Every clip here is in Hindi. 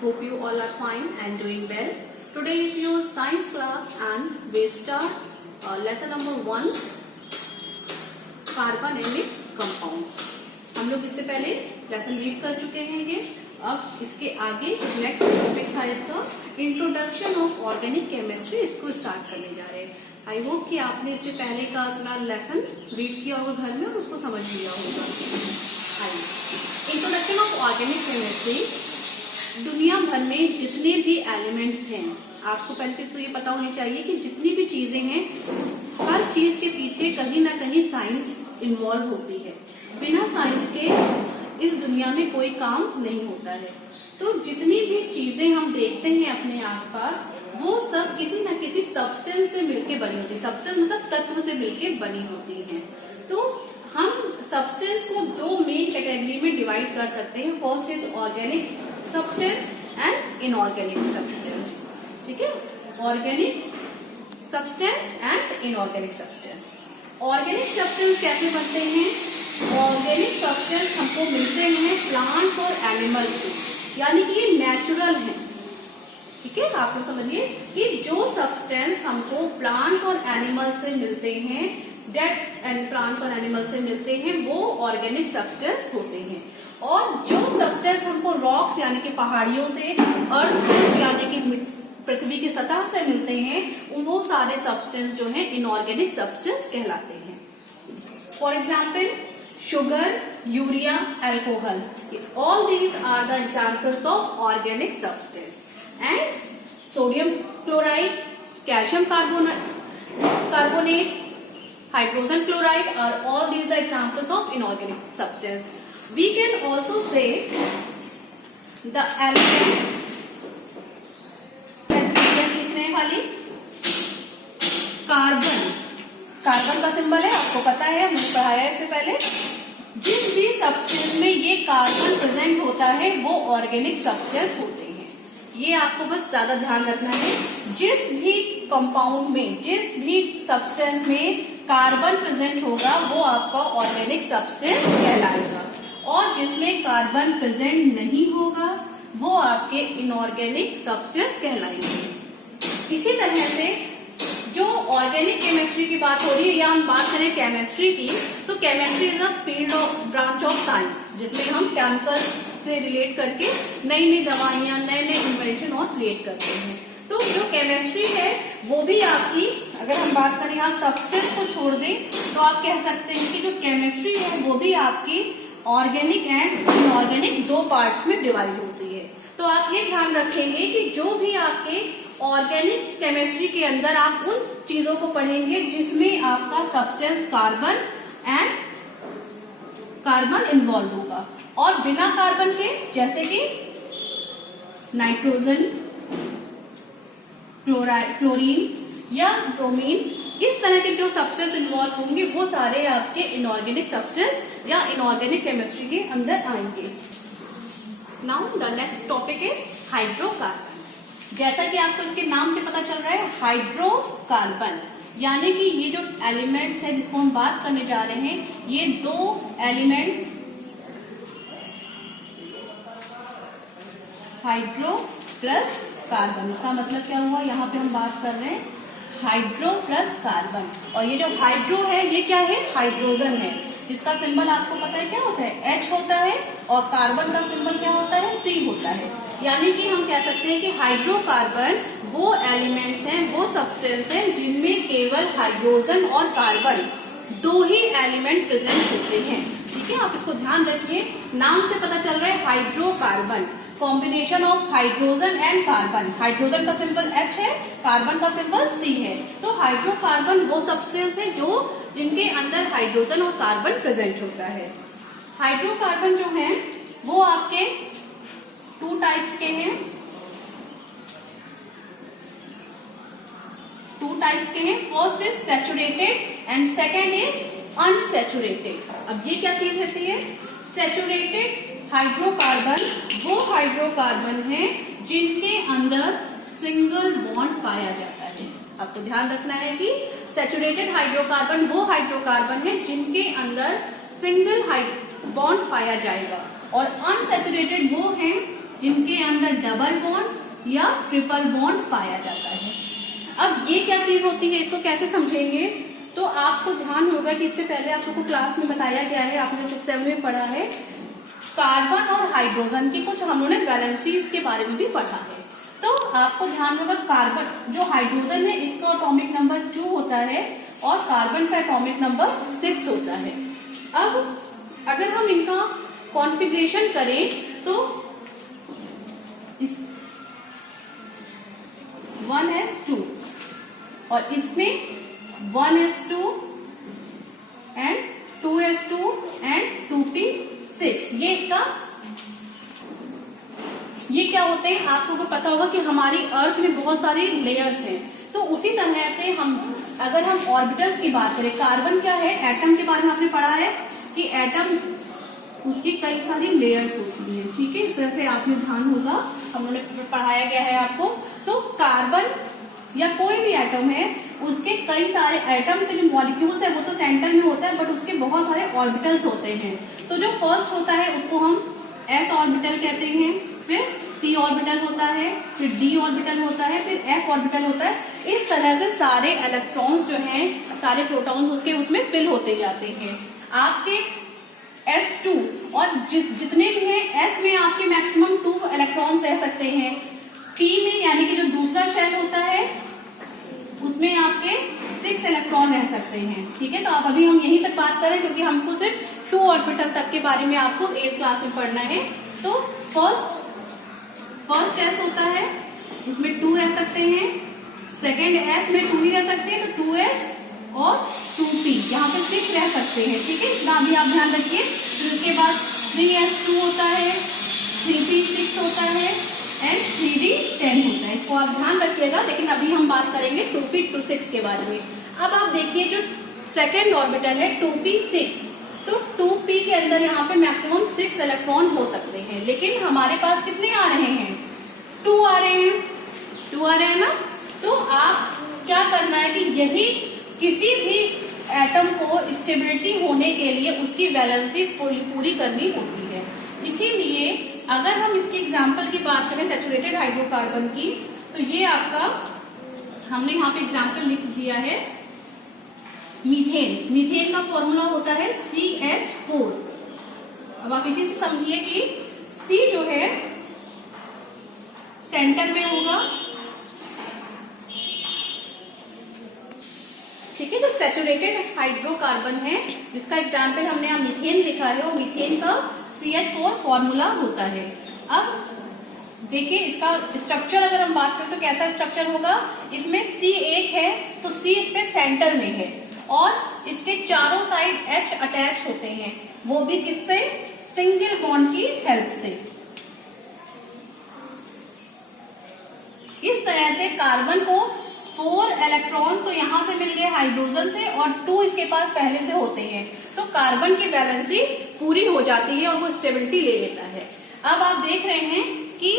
Hope you all are fine and doing well. Today is your science class and we start lesson number 1, carbon and it's compounds. हम लोग इससे पहले लेसन रीड कर चुके हैं ये। अब इसके आगे नेक्स्ट टॉपिक था इसका इंट्रोडक्शन ऑफ ऑर्गेनिक केमिस्ट्री, इसको स्टार्ट करने जा रहे हैं। आई होप कि आपने इससे पहले का अपना लेसन रीड किया होगा घर में और उसको समझ लिया होगा। इंट्रोडक्शन ऑफ ऑर्गेनिक केमिस्ट्री, दुनिया भर में जितने भी एलिमेंट्स हैं, आपको पहले तो ये पता होनी चाहिए कि जितनी भी चीजें हैं हर चीज के पीछे कहीं ना कहीं साइंस इन्वॉल्व होती है। बिना साइंस के इस दुनिया में कोई काम नहीं होता है। तो जितनी भी चीजें हम देखते हैं अपने आसपास वो सब किसी न किसी सब्सटेंस से मिलके बनी होती है। सब्सटेंस मतलब तत्व से मिलके बनी होती है। तो हम सब्सटेंस को दो मेन कैटेगरी में डिवाइड कर सकते हैं। First is organic substance and inorganic substance. ठीक है, organic substance and inorganic substance. Organic substance कैसे बनते हैं? ऑर्गेनिक सब्सटेंस हमको मिलते हैं प्लांट्स और एनिमल्स से, यानी कि ये नेचुरल है। ठीक है, आप लोग समझिए कि जो सब्सटेंस हमको प्लांट्स और एनिमल्स से मिलते हैं, डेड एंड प्लांट्स और एनिमल्स से मिलते हैं, वो ऑर्गेनिक सब्सटेंस होते हैं। और जो सब्सटेंस हमको रॉक्स यानी कि पहाड़ियों से, अर्थ यानी कि पृथ्वी की सतह से मिलते हैं, वो सारे सब्सटेंस जो हैं इनऑर्गेनिक सब्सटेंस कहलाते हैं। For example sugar, urea, alcohol. All these are the examples of organic substance. And sodium chloride, calcium carbonate, hydrogen chloride are all these the examples of inorganic substance. We can also say the elements. कैसे लिख रहे हैं खाली? कार्बन का सिंबल है, आपको पता है, हमने पढ़ाया है इससे पहले। जिस भी सब्सटेंस में ये कार्बन प्रेजेंट होता है वो ऑर्गेनिक सब्सटेंस होते हैं। ये आपको बस ज्यादा ध्यान रखना है। जिस भी कंपाउंड में, जिस भी सब्सटेंस में कार्बन प्रेजेंट होगा वो आपका ऑर्गेनिक सब्सटेंस कहलाएगा, और जिसमें कार्बन प्रेजेंट नहीं होगा वो आपके इनऑर्गेनिक सब्सटेंस कहलाएंगे। इसी तरह से जो ऑर्गेनिक केमिस्ट्री की बात हो रही है, या हम बात करें केमिस्ट्री की, तो chemistry is a field of branch of science, जिसमें हम केमिकल से रिलेट करके नई नई दवाइयां, नए नए इन्वेंशन और क्रिएट करते हैं। तो जो केमिस्ट्री है वो भी आपकी, अगर हम बात करें यहाँ सब्सटेंस को छोड़ दें, तो आप कह सकते हैं कि जो केमिस्ट्री है वो भी आपकी ऑर्गेनिक एंड इनऑर्गेनिक दो पार्ट्स में डिवाइड होती है। तो आप ये ध्यान रखेंगे कि जो भी आपके ऑर्गेनिक केमिस्ट्री के अंदर आप उन चीजों को पढ़ेंगे जिसमें आपका सब्सटेंस कार्बन इन्वॉल्व होगा, और बिना कार्बन के जैसे कि नाइट्रोजन, क्लोरीन या ब्रोमीन, इस तरह के जो सब्सटेंस इन्वॉल्व होंगे वो सारे आपके इनऑर्गेनिक सब्सटेंस या इनऑर्गेनिक केमिस्ट्री के अंदर आएंगे। Now the next topic is hydrocarbon. जैसा कि आपको इसके नाम से पता चल रहा है, हाइड्रोकार्बन यानी कि ये जो एलिमेंट्स है जिसको हम बात करने जा रहे हैं, ये दो एलिमेंट्स हाइड्रो प्लस कार्बन। इसका मतलब क्या हुआ? यहाँ पे हम बात कर रहे हैं हाइड्रो प्लस कार्बन, और ये जो हाइड्रो है ये क्या है? हाइड्रोजन है। इसका सिंबल आपको पता है क्या होता है? H होता है, और कार्बन का सिंबल क्या होता है? C होता है। यानी कि हम कह सकते हैं कि हाइड्रोकार्बन वो एलिमेंट्स हैं, वो सब्सटेंस हैं जिनमें केवल हाइड्रोजन और कार्बन दो ही एलिमेंट प्रेजेंट होते हैं। ठीक है, आप इसको ध्यान रखिए, नाम से पता चल रहा है hydrocarbon, combination of hydrogen and carbon. Hydrogen का सिंबल H है, कार्बन का सिंबल C है। तो हाइड्रोकार्बन वो सब्सटेंस है जो जिनके अंदर हाइड्रोजन और कार्बन प्रेजेंट होता है। हाइड्रोकार्बन जो है वो आपके टू टाइप्स के हैं। First is saturated and second is unsaturated. अब ये क्या चीज रहती है? सैचुरेटेड हाइड्रोकार्बन वो हाइड्रोकार्बन है जिनके अंदर सिंगल बॉन्ड पाया जाता है। आपको ध्यान रखना है कि सैचुरेटेड हाइड्रोकार्बन वो हाइड्रोकार्बन है जिनके अंदर सिंगल बॉन्ड पाया जाएगा, और अनसैचुरेटेड वो हैं जिनके अंदर डबल बॉन्ड या ट्रिपल बॉन्ड पाया जाता है। अब ये क्या चीज होती है, इसको कैसे समझेंगे, तो आपको ध्यान होगा कि इससे पहले आप लोगों को क्लास में बताया गया है, आपने 6-7 में पढ़ा है, कार्बन और हाइड्रोजन की कुछ हमने वैलेंसीज के बारे में भी पढ़ा है। तो आपको ध्यान होगा कार्बन जो हाइड्रोजन है इसका एटॉमिक नंबर 2 होता है और कार्बन का एटॉमिक नंबर 6 होता है। अब अगर हम इनका कॉन्फ़िगरेशन करें तो इस 1s2 और इसमें 1s2 and 2s2 and 2p6 ये क्या होते हैं, आप लोगों को पता होगा कि हमारी अर्थ में बहुत सारी लेयर्स हैं। तो उसी तरह से अगर हम ऑर्बिटल्स की बात करें, कार्बन क्या है, एटम के बारे में आपने पढ़ा है कि एटम उसकी कई सारी लेयर्स होती हैं, ठीक है, इस तरह से आपने ध्यान होगा, हमने पढ़ाया गया है आपको। तो कार्बन या कोई भी एटम है उसके कई सारे एटम्स के जो मॉलिक्यूल्स है वो तो सेंटर में होता है, बट उसके बहुत सारे ऑर्बिटल्स होते हैं। तो जो फर्स्ट होता है उसको हम s ऑर्बिटल कहते हैं, फिर p ऑर्बिटल होता है, फिर d ऑर्बिटल होता है, फिर f ऑर्बिटल होता है। इस तरह से सारे इलेक्ट्रॉन्स जो हैं, सारे प्रोटॉन्स उसके उसमें फिल होते जाते हैं। आपके s2 और जितने भी हैं s में आपके मैक्सिमम 2 इलेक्ट्रॉन्स रह सकते हैं। p में यानी कि जो दूसरा शेल होता है उसमें आपके 6 इलेक्ट्रॉन रह सकते हैं, ठीक है। तो आप अभी हम यहीं तक बात करें क्योंकि हमको सिर्फ 2 ऑर्बिटल तक के बारे में आपको 8th क्लास में पढ़ना है। तो फर्स्ट s होता है, इसमें 2 रह सकते हैं, सेकेंड s में 2 ही रह सकते हैं, तो 2s और 2p, यहाँ पे 6 रह सकते हैं, ठीक है, इतना भी आप ध्यान रखिए। फिर उसके बाद 3s2 होता है, 3p6 होता है एंड 3d10 होता है, इसको आप ध्यान रखिएगा। लेकिन अभी हम बात करेंगे 2p6 के बारे में। अब आप देखिए जो सेकेंड ऑर्बिटल है 2p6, तो 2p के अंदर यहाँ पे मैक्सिमम 6 इलेक्ट्रॉन हो सकते हैं, लेकिन हमारे पास कितने आ रहे हैं, 2 आ रहे हैं ना। तो आप क्या करना है कि यही किसी भी एटम को स्टेबिलिटी होने के लिए उसकी वैलेंसी पूरी करनी होती है। इसीलिए अगर हम इसकी एग्जाम्पल की बात करें सैचुरेटेड हाइड्रोकार्बन की, तो ये आपका हमने यहाँ पे एग्जाम्पल लिख दिया है मीथेन। मीथेन का फॉर्मूला होता है CH4। अब आप इसी से समझिए कि C जो है सेंटर में होगा, ठीक है। जो सैचुरेटेड हाइड्रोकार्बन है जिसका एग्जाम्पल हमने यहाँ मीथेन लिखा है, वो मीथेन का CH4 फॉर्मूला होता है। अब देखिए इसका स्ट्रक्चर अगर हम बात करें तो कैसा स्ट्रक्चर होगा, इसमें C एक है तो C इस पे सेंटर में है और इसके चारों साइड H अटैच होते हैं, वो भी किससे, सिंगल बॉन्ड की हेल्प से। इस तरह से कार्बन को 4 इलेक्ट्रॉन तो यहां से मिल गए हाइड्रोजन से और 2 इसके पास पहले से होते हैं, तो कार्बन की वैलेंसी पूरी हो जाती है और वो स्टेबिलिटी ले लेता है। अब आप देख रहे हैं कि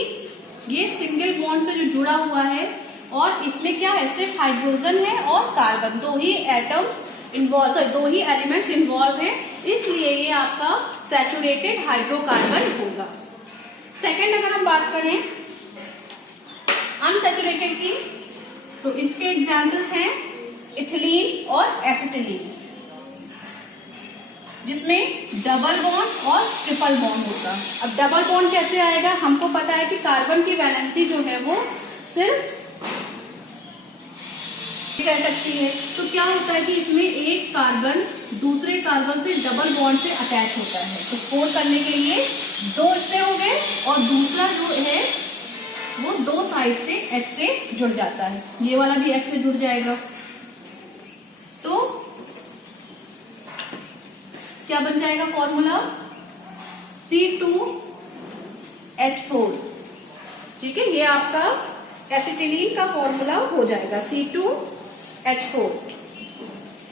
ये सिंगल बॉन्ड से जो जुड़ा हुआ है और इसमें क्या है, सिर्फ हाइड्रोजन है और कार्बन, 2 ही एटम्स इन्वॉल्व, सॉरी 2 ही एलिमेंट्स इन्वॉल्व हैं, इसलिए ये आपका सैचुरेटेड हाइड्रोकार्बन होगा। सेकेंड अगर हम बात करें अनसैचुरेटेड की, तो इसके एग्जाम्पल्स हैं इथिलीन और एसिटिलीन, जिसमें डबल बॉन्ड और ट्रिपल बॉन्ड होगा। अब डबल बॉन्ड कैसे आएगा, हमको पता है कि कार्बन की वैलेंसी जो है वो सिर्फ रह सकती है, तो क्या होता है कि इसमें एक कार्बन दूसरे कार्बन से डबल बॉन्ड से अटैच होता है, तो 4 करने के लिए 2 इससे हो गए और दूसरा जो है वो 2 साइड से H से जुड़ जाता है, ये वाला भी H से जुड़ जाएगा, तो क्या बन जाएगा फॉर्मूला C2H4, ठीक है, ये आपका एसिटिलीन का फॉर्मूला हो जाएगा C2H4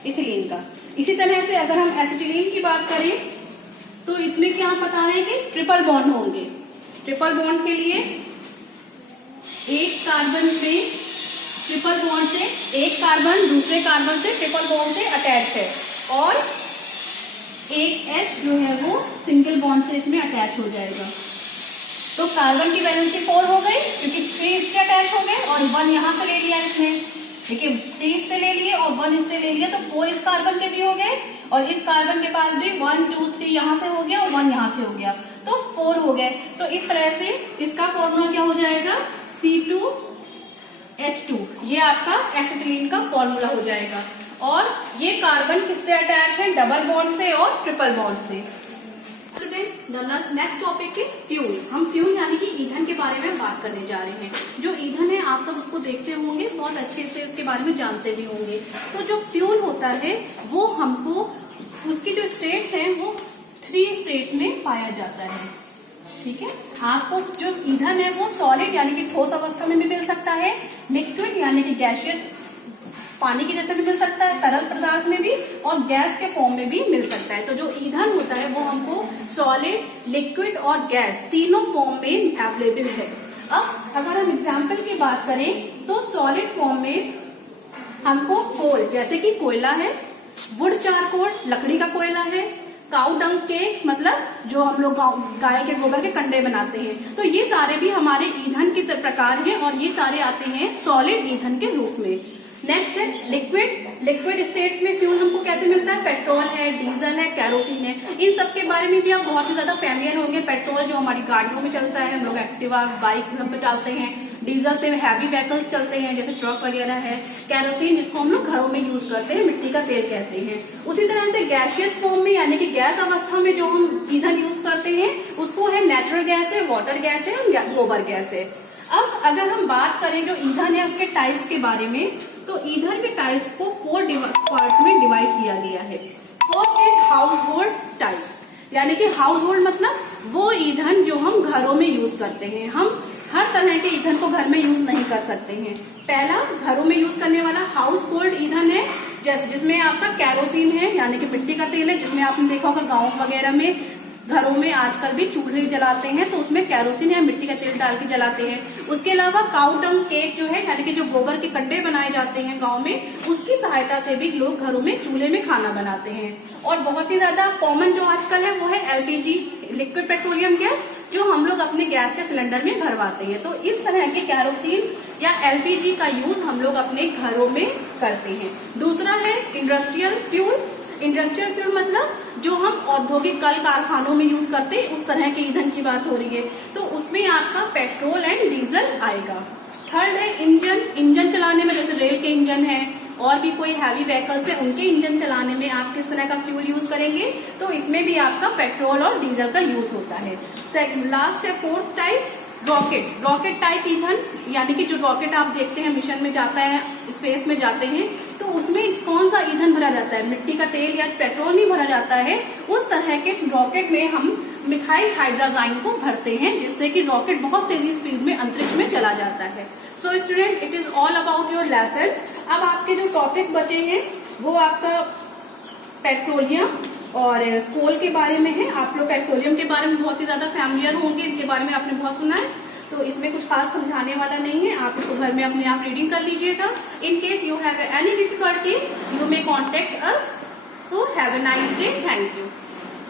इथिलीन का। इसी तरह से अगर हम एसिटिलीन की बात करें तो इसमें क्या पता है कि ट्रिपल बॉन्ड होंगे। ट्रिपल बॉन्ड के लिए एक कार्बन में ट्रिपल बॉन्ड से एक कार्बन दूसरे कार्बन से ट्रिपल बॉन्ड से अटैच है और एक H जो है वो सिंगल बॉन्ड से इसमें अटैच हो जाएगा। तो कार्बन की वैलेंसी 4 हो गई क्योंकि 3 इसके अटैच हो गए और 1 यहाँ से ले लिया इसने। देखिए 3 इससे ले लिए और 1 इससे ले लिया, तो 4 इस कार्बन के भी हो गए और इस कार्बन के पास भी 1 2 3 यहाँ से हो गया और 1 यहाँ से हो गया, तो 4 हो गए। तो इस तरह से इसका फॉर्मूला क्या हो जाएगा, C2H2, ये आपका एसिटिलीन का फॉर्मूला हो जाएगा। और ये कार्बन किससे अटैच है, डबल बॉन्ड से और ट्रिपल बॉन्ड से। Next topic is fuel. हम फ्यूल यानी कि ईंधन के बारे में बात करने जा रहे हैं। जो ईंधन है आप सब उसको देखते होंगे, बहुत अच्छे से उसके बारे में जानते भी होंगे। तो जो फ्यूल होता है वो हमको उसकी जो स्टेट्स हैं वो 3 स्टेट्स में पाया जाता है। ठीक है, आपको जो ईंधन है वो सॉलिड यानी कि ठोस अवस्था में भी मिल सकता है, लिक्विड यानी कि गैसियस पानी की जैसे भी मिल सकता है, तरल पदार्थ में भी, और गैस के फॉर्म में भी मिल सकता है। तो जो ईंधन होता है वो हमको सॉलिड, लिक्विड और गैस तीनों फॉर्म में अवेलेबल है। अब अगर हम एग्जाम्पल की बात करें तो सॉलिड फॉर्म में हमको कोल जैसे कि कोयला है, वुड चारकोल लकड़ी का कोयला है, काउ डंग केक मतलब जो हम लोग गाय के गोबर के कंडे बनाते हैं, तो ये सारे भी हमारे ईंधन के प्रकार हैं और ये सारे आते हैं सॉलिड ईंधन के रूप में। नेक्स्ट है लिक्विड। लिक्विड स्टेट्स में फ्यूल हमको कैसे मिलता है, पेट्रोल है, डीजल है, कैरोसिन है। इन सब के बारे में भी आप बहुत ही ज्यादा फैमिलियर होंगे। पेट्रोल जो हमारी गाड़ियों में चलता है, हम लोग एक्टिवा बाइक सब पे डालते हैं। डीजल से हैवी व्हीकल्स चलते हैं जैसे ट्रक वगैरह है। कैरोसिन जिसको हम लोग घरों में यूज करते हैं, मिट्टी का तेल कहते हैं। उसी तरह से गैसियस फॉर्म में यानी कि गैस अवस्था में जो हम ईंधन यूज करते हैं उसको है नेचुरल गैस है, वाटर गैस है और गोबर गैस है। अब अगर हम बात करें जो ईंधन है उसके टाइप्स के बारे में, तो ईंधन के टाइप्स को 4 पार्ट्स में डिवाइड किया गया है। First is house hold type, यानी कि हाउस होल्ड मतलब वो ईंधन जो हम घरों में यूज करते हैं। हम हर तरह के ईंधन को घर में यूज नहीं कर सकते हैं। पहला घरों में यूज करने वाला हाउस होल्ड ईंधन है, जिसमें आपका कैरोसिन है यानी कि मिट्टी का तेल है, जिसमें आपने देखा होगा गाँव वगैरह में घरों में आजकल भी चूल्हे जलाते हैं तो उसमें कैरोसिन या मिट्टी का तेल डाल के जलाते हैं। उसके अलावा काउ डंग केक जो है यानी कि जो गोबर के कंडे बनाए जाते हैं गांव में, उसकी सहायता से भी लोग घरों में चूल्हे में खाना बनाते हैं। और बहुत ही ज्यादा कॉमन जो आजकल है वो है LPG, लिक्विड पेट्रोलियम गैस, जो हम लोग अपने गैस के सिलेंडर में भरवाते हैं। तो इस तरह के कैरोसिन या LPG का यूज हम लोग अपने घरों में करते हैं। दूसरा है इंडस्ट्रियल फ्यूल। इंडस्ट्रियल फ्यूल मतलब जो हम औद्योगिक कल कारखानों में यूज करते हैं उस तरह के ईंधन की बात हो रही है, तो उसमें आपका पेट्रोल एंड डीजल आएगा। थर्ड है इंजन। इंजन चलाने में जैसे रेल के इंजन है और भी कोई हैवी व्हीकल्स है, उनके इंजन चलाने में आप किस तरह का फ्यूल यूज करेंगे, तो इसमें भी आपका पेट्रोल और डीजल का यूज होता है। लास्ट है fourth type rocket. Rocket type ईंधन यानी कि जो रॉकेट आप देखते हैं मिशन में जाता है, स्पेस में जाते हैं, तो उसमें कौन सा ईंधन भरा जाता है, मिट्टी का तेल या पेट्रोल नहीं भरा जाता है। उस तरह के रॉकेट में हम मिथाइल हाइड्रोजाइन को भरते हैं, जिससे कि रॉकेट बहुत तेजी स्पीड में अंतरिक्ष में चला जाता है। So student, it is all about your lesson. अब आपके जो टॉपिक्स बचे हैं वो आपका पेट्रोलियम और कोल के बारे में है। आप लोग पेट्रोलियम के बारे में बहुत ही ज्यादा फैमिलियर होंगे, इनके बारे में आपने बहुत सुना है, तो इसमें कुछ खास समझाने वाला नहीं है। आप इसको घर में अपने आप रीडिंग कर लीजिएगा। In case you have any difficulties you may contact us. So have a nice day. Thank you.